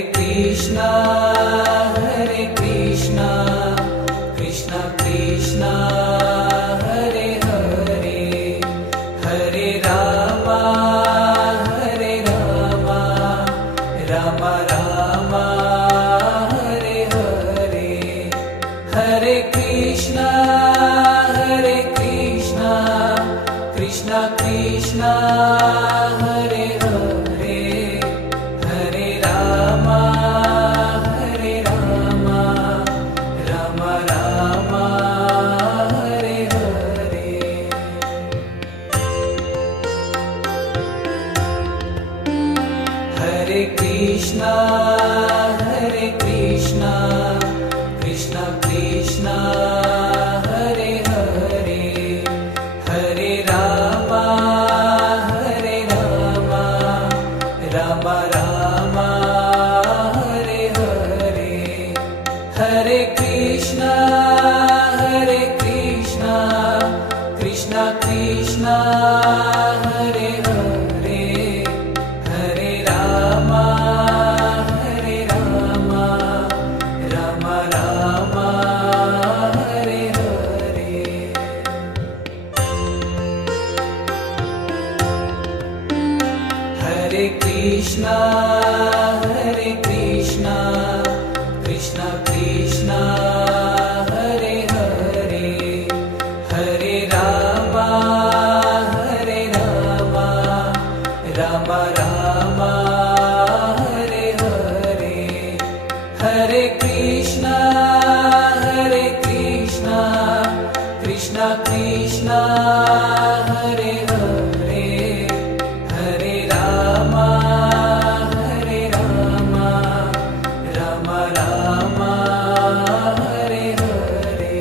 Krishna Krishna Krishna Hare Hare Hare Rama Rama Rama Hare Hare Hare Krishna Krishna Krishna Hare Hare Hare Rama Rama Rama Hare Hare Hare Krishna Krishna Krishna Hare Hare Hare Rama Rama Rama Hare Hare Hare Krishna Krishna Krishna Hare Hare Hare Rama Rama Rama Hare Hare Hare Krishna Krishna Krishna Hare Hare Hare Rama Rama Rama Hare Hare Hare Krishna Krishna Krishna Hare Hare Hare Rama Rama Rama Hare Hare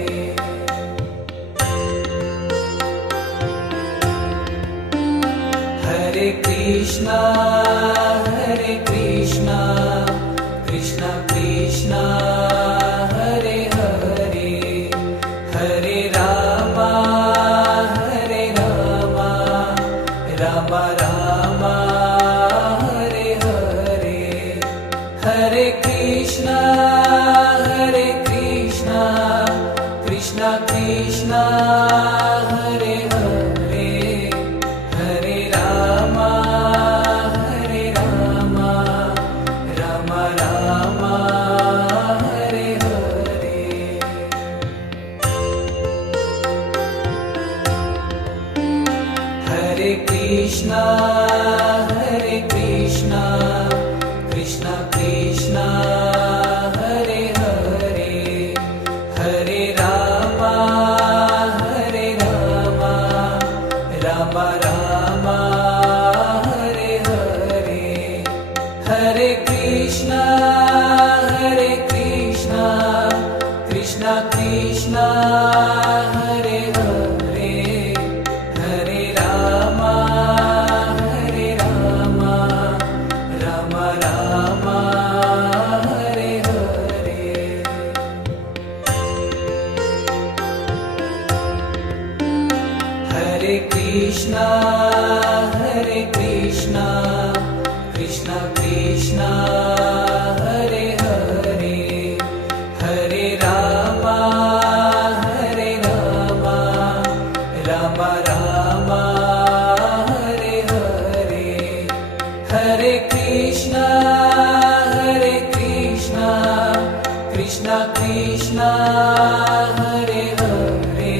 Hare Krishna Krishna Krishna Hare Hare Hare Rama Rama Rama Hare Hare Hare Krishna Krishna Krishna Hare Hare Hare Rama Rama Rama Hare Hare Hare Krishna Krishna Krishna Hare Hare Hare Rama Rama Rama Hare Hare Hare Krishna Krishna Krishna Hare Hare Hare Rama Rama Rama Hare Hare Hare Krishna Krishna Krishna Hare Hare Hare Rama Rama Rama Hare Hare Hare Krishna Krishna Krishna Hare Hare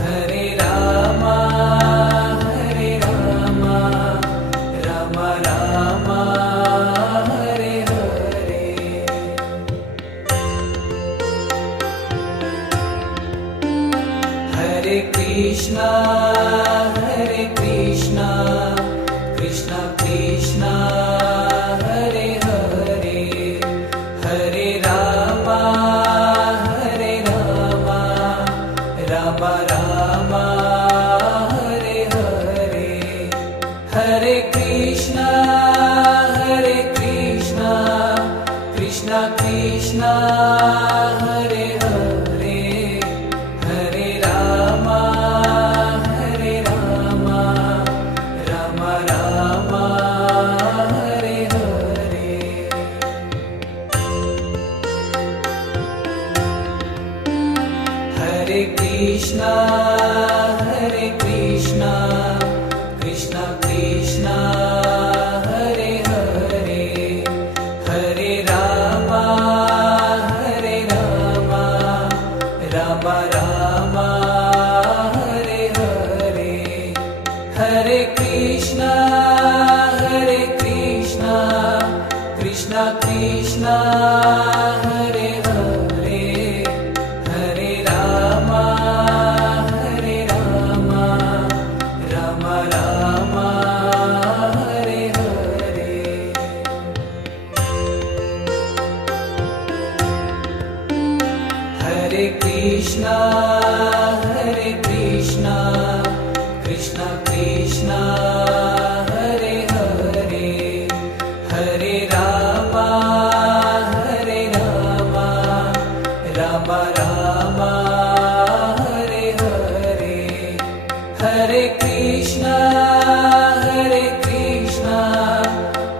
Hare Rama Rama Rama Hare Hare Hare Krishna Krishna Krishna Hare Hare Hare Rama Rama Rama Hare Hare Hare Krishna Krishna Krishna Hare Hare Hare Rama Rama Rama Hare Hare Krishna Krishna Krishna Hare Hare Hare Rama Hare Rama Rama Rama Hare Hare Hare Krishna Krishna Krishna Hare Hare Hare Rama Rama Rama Hare Hare Hare Krishna Krishna Krishna Hare Hare Hare Rama Rama Rama Hare Hare Hare Krishna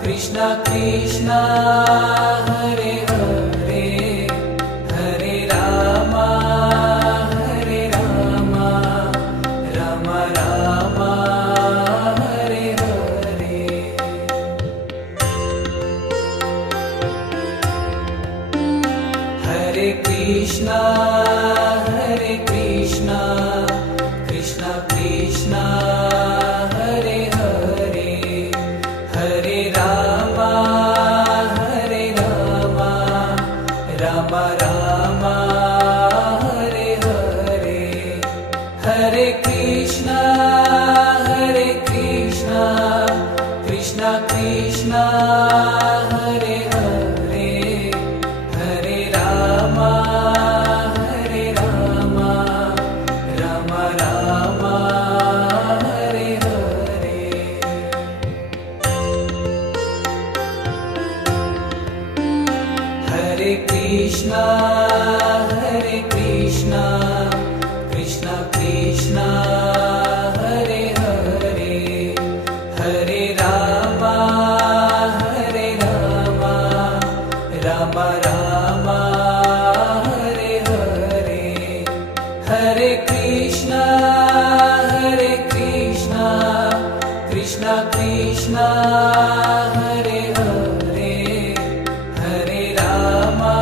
Krishna Krishna Hare Hare Hare Rama Rama Rama Hare Hare Hare Krishna Krishna Krishna Hare Hare Hare Rama Rama Rama Hare Hare Hare Krishna Krishna Krishna Hare Hare Hare Rama Rama Rama Hare Hare Hare Krishna Krishna Krishna Hare Hare Hare Rama Rama Rama Hare Hare Hare Krishna Krishna Krishna Hare Hare Hare Rama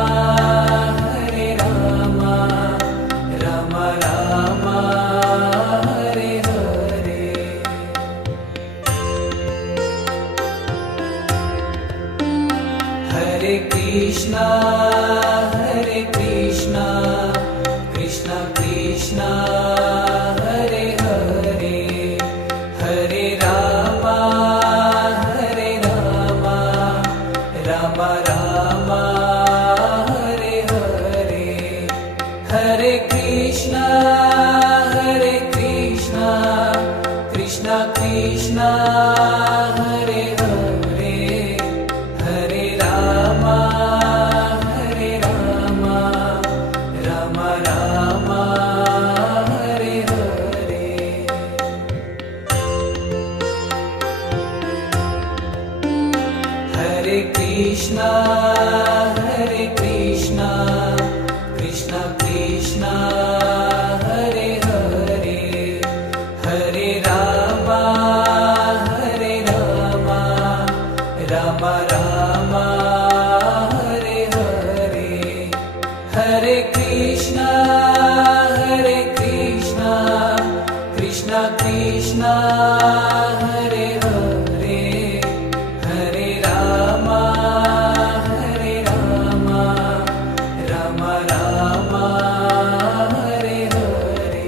Rama Rama Hare Hare Hare Krishna Krishna Krishna Hare Hare Hare Rama Rama Rama Hare Hare Hare Krishna Krishna Krishna Hare Hare Hare Rama Rama Rama Hare Hare Hare Krishna Krishna Krishna Hare Hare Hare Rama Rama Rama Hare Hare Hare Krishna Krishna Krishna Hare Hare Hare Rama Rama Rama Hare Hare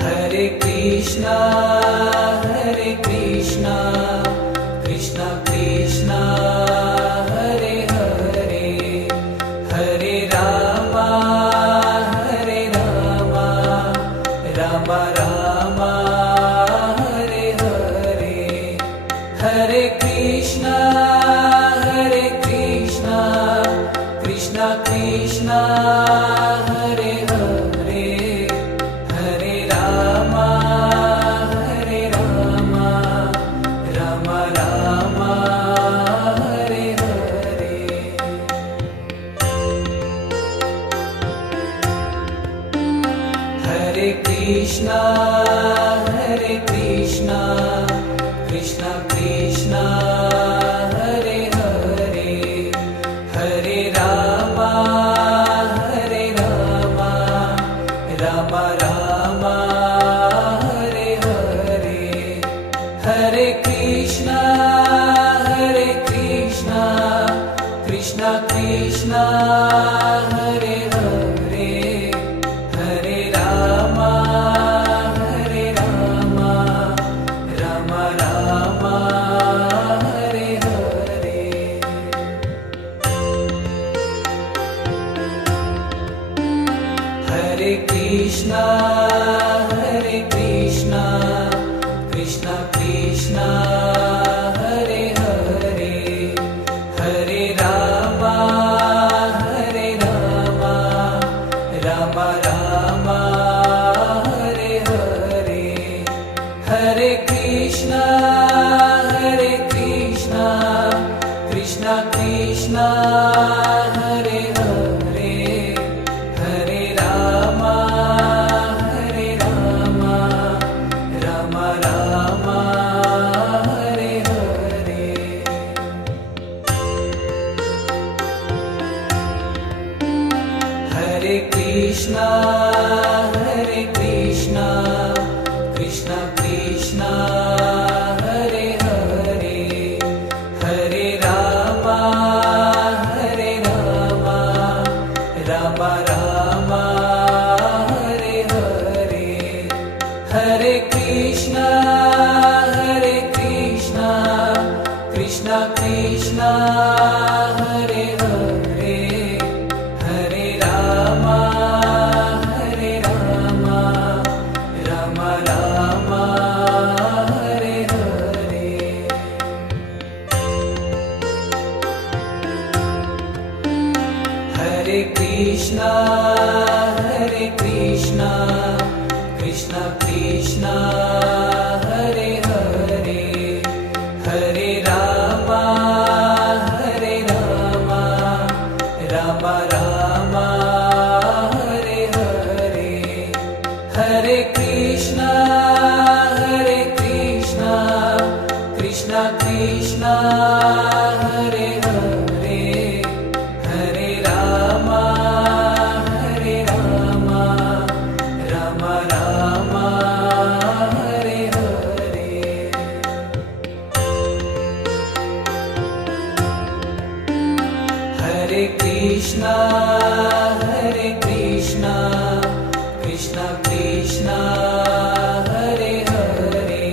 Hare Krishna Krishna Krishna Hare Hare Hare Rama Rama Rama Hare Hare Hare Krishna Krishna Krishna Hare Hare Hare Rama Krishna Krishna Krishna Hare Hare Hare Rama Rama Rama Hare Hare Hare Krishna Krishna Krishna Hare Hare Hare Rama Rama Rama Hare Hare Hare Krishna Krishna Krishna Hare Hare Hare Rama Rama Rama Hare Hare Hare Krishna Krishna Krishna Hare Hare Hare Rama Rama Rama Hare Hare Hare Krishna Krishna Krishna Hare Hare Hare Rama Rama Rama Hare Hare Hare Krishna Krishna Krishna Hare Hare Hare Rama Rama Rama Hare Hare Hare Krishna Krishna Krishna Hare Hare Hare Rama Rama Rama Hare Hare Hare Krishna Krishna Krishna Hare Hare Hare Rama Rama Rama Hare Hare Hare Krishna Krishna Krishna Hare Hare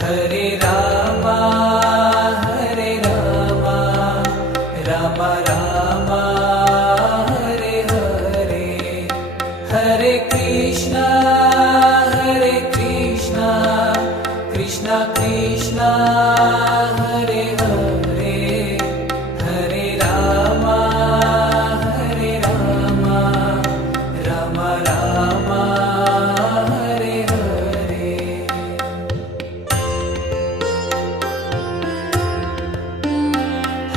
Hare Rama Rama Rama Hare Hare Hare Krishna Krishna Krishna Hare Hare Hare Rama Rama Rama Hare Hare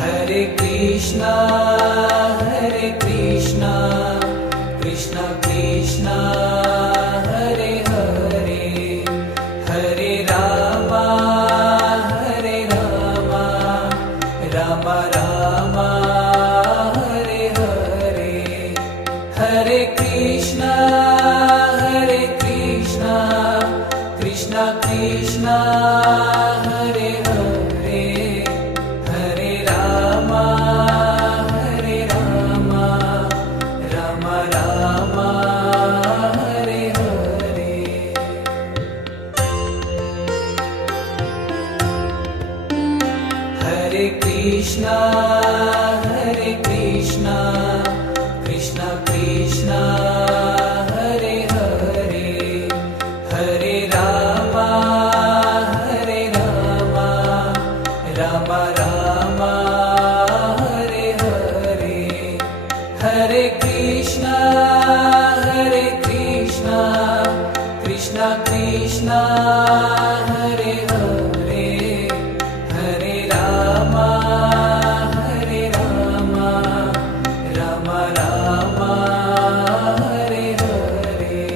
Hare Krishna Krishna Krishna Hare Hare Hare Rama Rama Rama Hare Hare Hare Krishna Krishna Krishna Hare Hare Hare Rama Rama Rama Hare Hare Hare Krishna Krishna Krishna Hare Hare Hare Rama Rama Rama Hare Hare Hare Krishna Krishna Krishna Hare Hare Hare Rama Rama Rama Hare Hare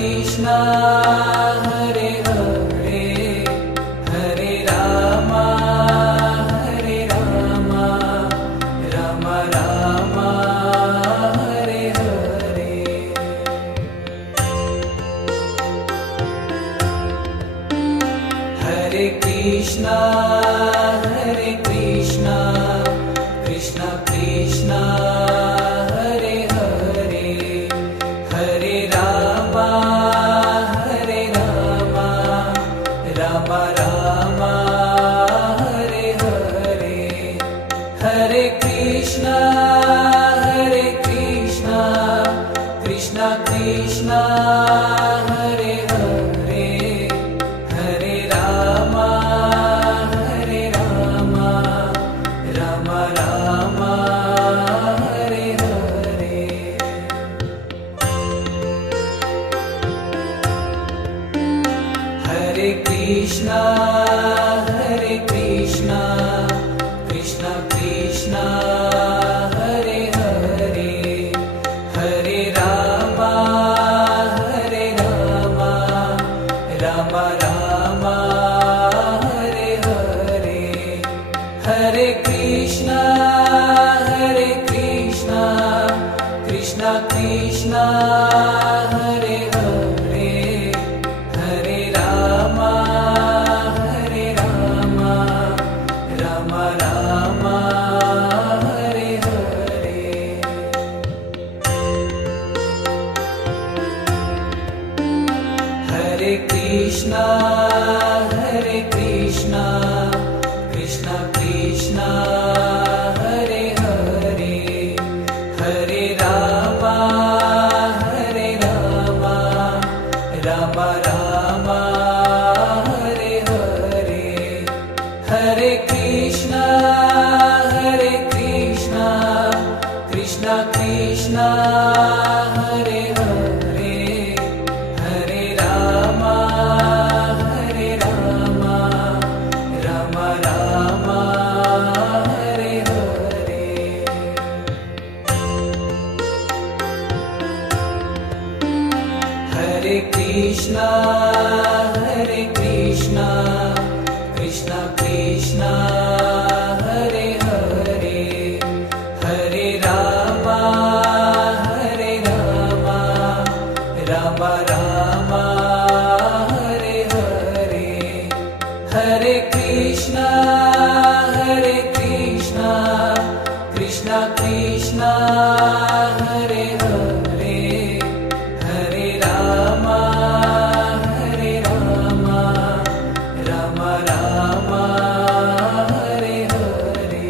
Krishna Hare Hare Hare Rama Hare Rama Rama Rama Hare Hare Hare Krishna Hare Krishna Krishna Krishna Hare Hare Hare Rama Hare Rama Rama Rama Hare Hare Hare Krishna Krishna Krishna Hare Hare Hare Rama Rama Rama Hare Hare Hare Krishna Krishna Krishna Hare Hare Hare Rama Rama Rama Hare Hare Hare Krishna Krishna Krishna Hare Hare Hare Rama Rama Rama Hare Hare Hare Krishna Krishna Krishna Hare Hare Hare Rama Rama Rama Hare Hare Hare Krishna Krishna Krishna Hare Hare Hare Rama Rama Rama Hare Hare Hare Krishna Krishna Krishna Hare Hare Hare Rama Rama Rama Hare Hare Hare Krishna Krishna Krishna Hare Hare Hare Rama Rama Rama Hare Hare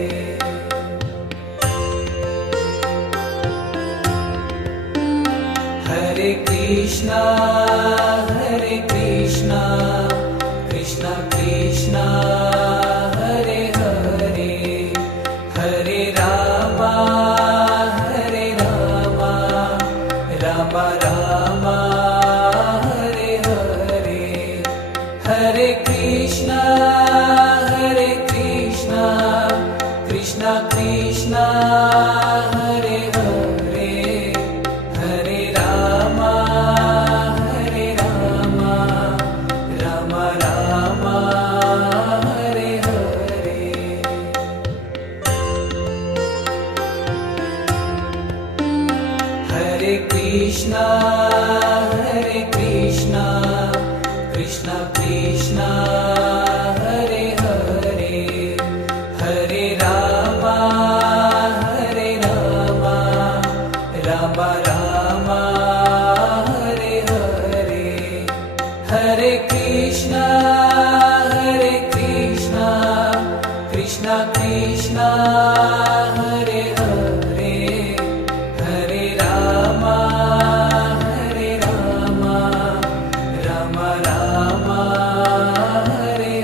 Hare Krishna Krishna Krishna Hare Hare Hare Rama Rama Rama Hare Hare Hare Krishna Krishna Krishna Hare Hare Hare Rama Rama Rama Hare Hare Hare Krishna Krishna Krishna Hare Hare Hare Rama Rama Rama Hare Hare Hare Krishna Krishna Krishna Hare Hare Hare Rama Rama Rama Hare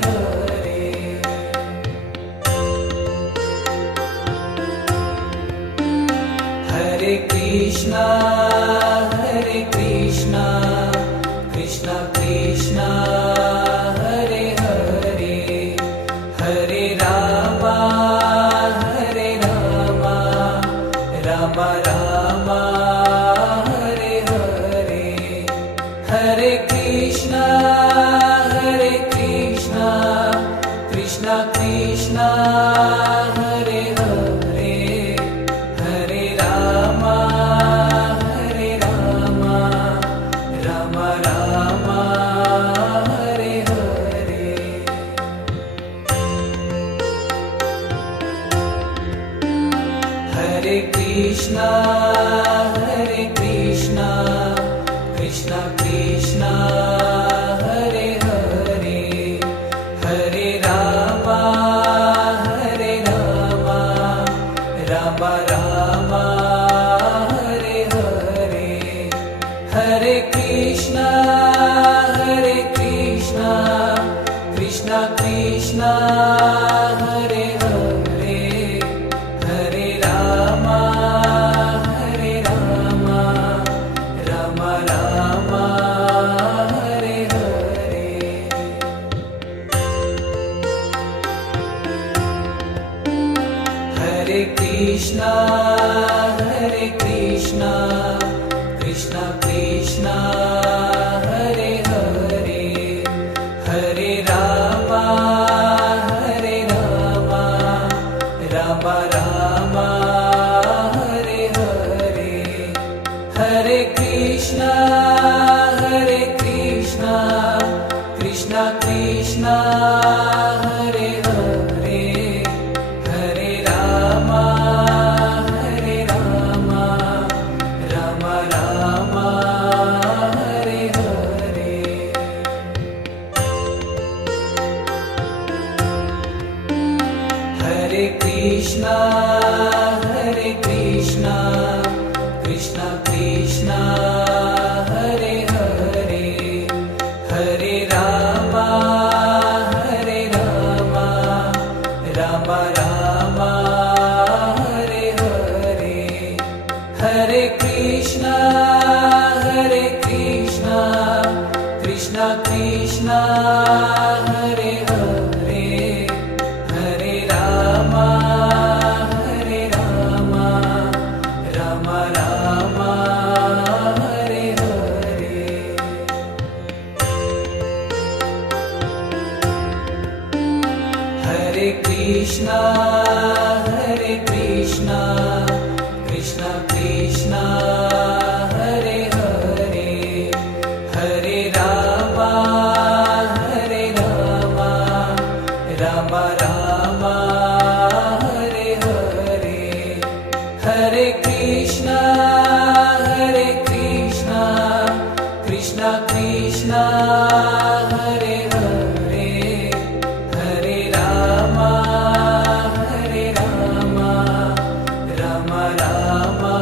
Krishna Hare Krishna Krishna Krishna Hare Hare Hare Rama Hare Rama Rama Rama Hare Hare Hare Krishna Krishna Krishna Hare Hare Hare Rama Rama Rama Hare Hare Hare Krishna Krishna Krishna Hare Hare Hare Rama Rama Rama Hare Hare Hare Krishna Krishna Krishna Hare Hare Hare Rama Rama Rama Hare Hare Hare Krishna Krishna Krishna Hare Hare Hare Rama Rama Rama Hare Hare Hare Krishna Krishna Krishna Hare Hare Hare Rama Rama Rama Hare Hare Hare Krishna Krishna Krishna Hare Hare Hare Rama Rama Rama Hare Hare Hare Krishna Krishna Hare Hare Hare Rama Rama Rama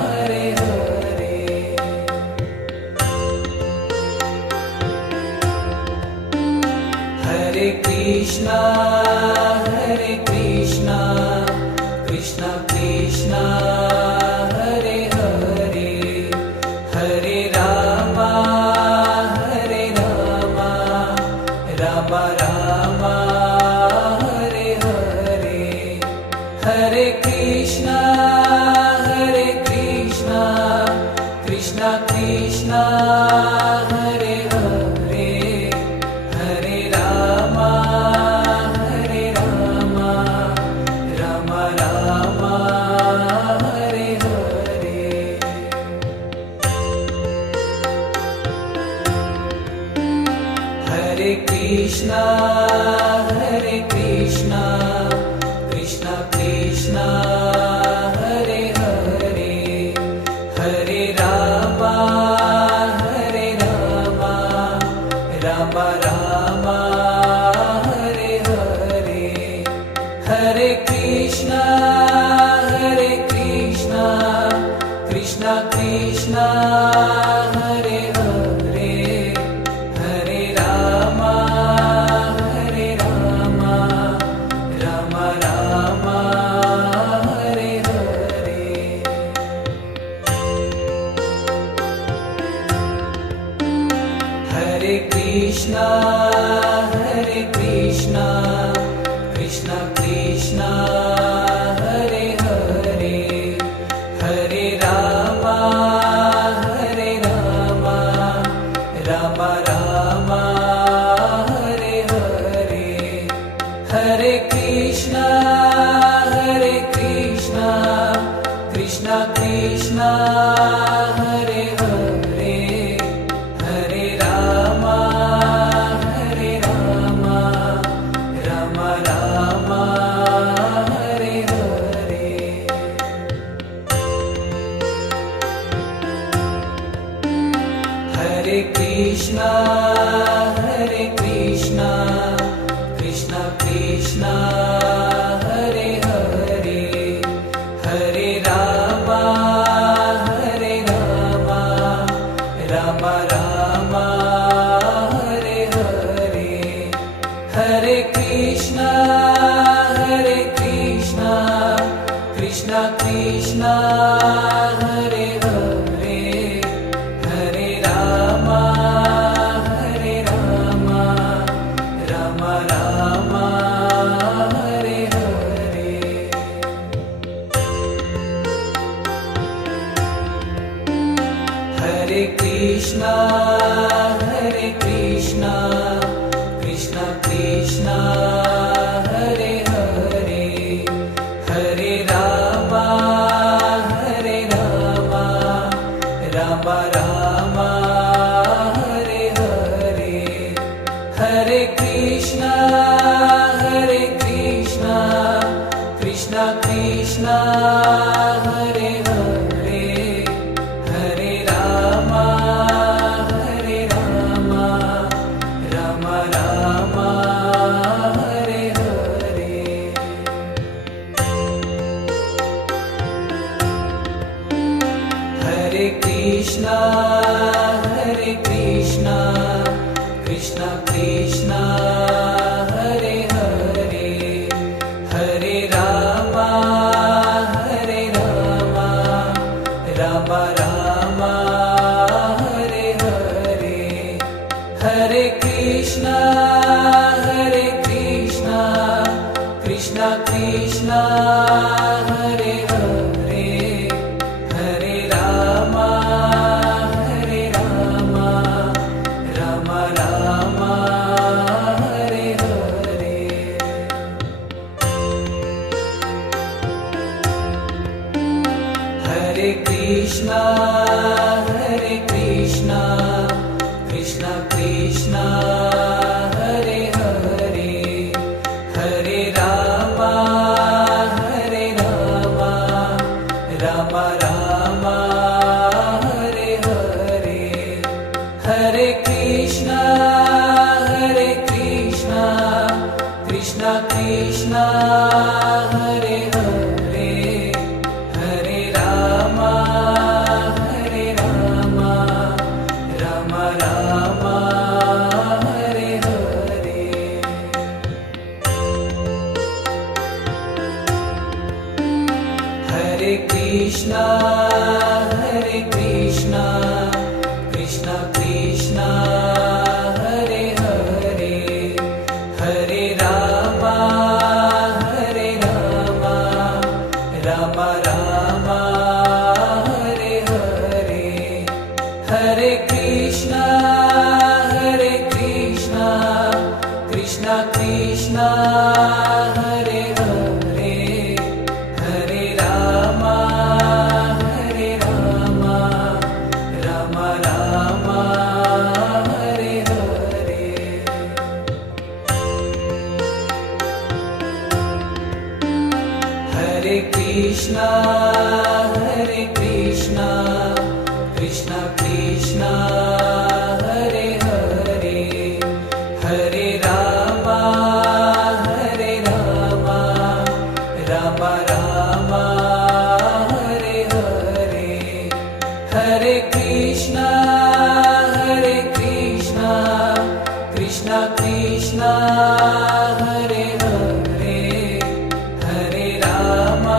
Hare Hare Hare Krishna Krishna Hare Hare Hare Rama Rama Rama Hare Hare Hare Krishna Krishna Hare Hare Hare Rama Rama Rama Hare Hare Hare Krishna Krishna Hare Hare Hare Rama Rama Rama Hare Hare Hare Krishna Krishna Hare Hare Hare Rama Rama Rama Hare Hare Hare Krishna Krishna Hare Hare Hare Rama Rama Rama Hare Hare Hare Krishna Krishna Hare Hare Hare Rama Rama Rama Hare Krishna Krishna Krishna Hare Hare Hare Rama Rama Rama Hare Hare Hare Krishna Krishna Krishna Hare Hare Hare Rama Rama Rama Hare Hare Hare Krishna Krishna Krishna Hare Hare Hare Rama Rama Rama Hare Hare Hare Krishna Krishna Krishna Hare Hare Hare Rama Rama Rama Hare Hare Hare Krishna Krishna Krishna Hare Hare Hare Rama Rama Rama Hare Hare Hare Krishna Krishna Krishna Hare Hare Hare Rama Rama Rama Hare Hare Hare Krishna Krishna Krishna Hare Hare Hare Rama Rama Rama Hare Hare Hare Krishna Krishna Krishna Hare Hare Hare Rama Rama Rama Hare Hare Hare Krishna Krishna Krishna Hare Hare Hare Rama Rama Rama Hare Hare Hare Krishna Krishna Krishna Hare Hare Hare Rama Rama Rama Hare Hare Hare Krishna Krishna Krishna Hare Hare Hare Rama Rama Rama Hare Hare Hare Krishna Krishna Krishna Hare Hare Hare Rama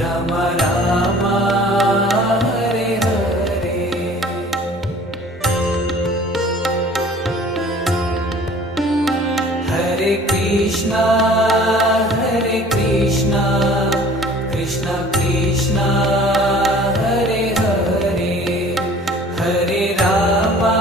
Rama Rama Hare Hare Hare Krishna Krishna Krishna Hare Hare Hare Rama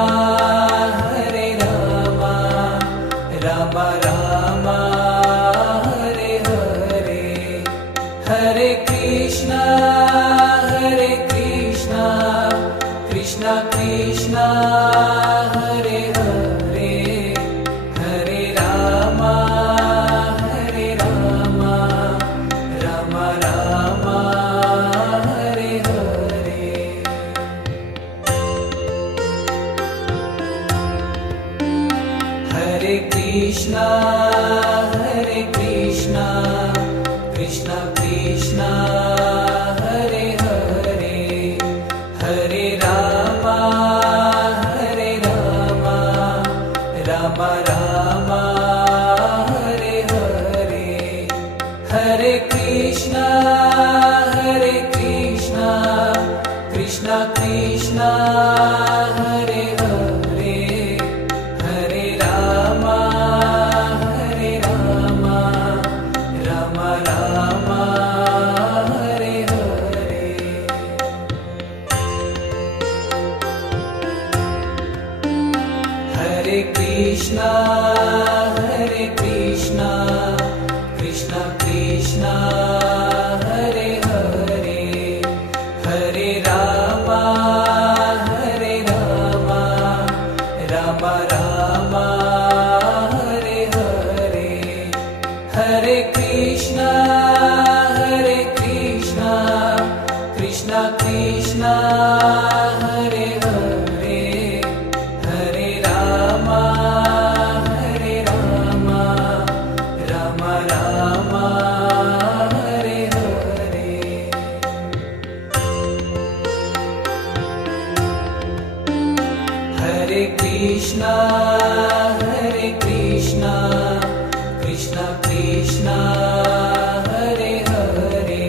Krishna Krishna Hare Hare Hare Rama Rama Rama Hare Hare Hare Krishna Krishna Krishna Hare Hare Hare Rama Rama Rama Hare Hare Hare Krishna Krishna Krishna Hare Hare Hare Rama Rama Rama Hare Hare Hare Krishna Krishna Krishna Hare Hare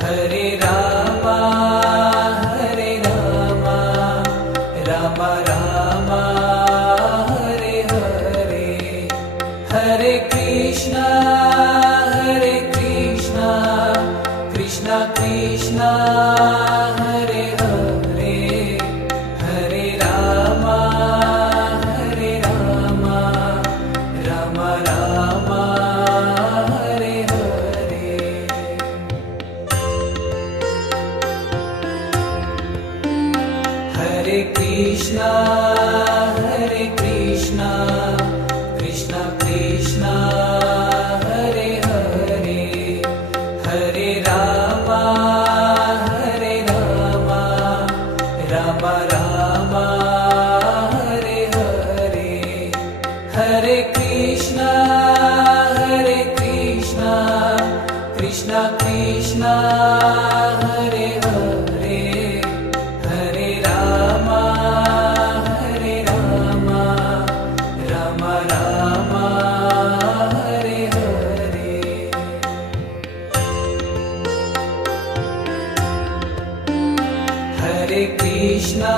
Hare Rama Rama Rama Hare Hare Hare Krishna Krishna Krishna Hare Hare Hare Rama Rama Rama Hare Hare Hare Krishna Krishna Krishna Hare Hare Hare Rama Rama Rama Hare Hare Hare Krishna Krishna Krishna Hare Hare Hare Rama Rama Rama Hare Hare Hare Krishna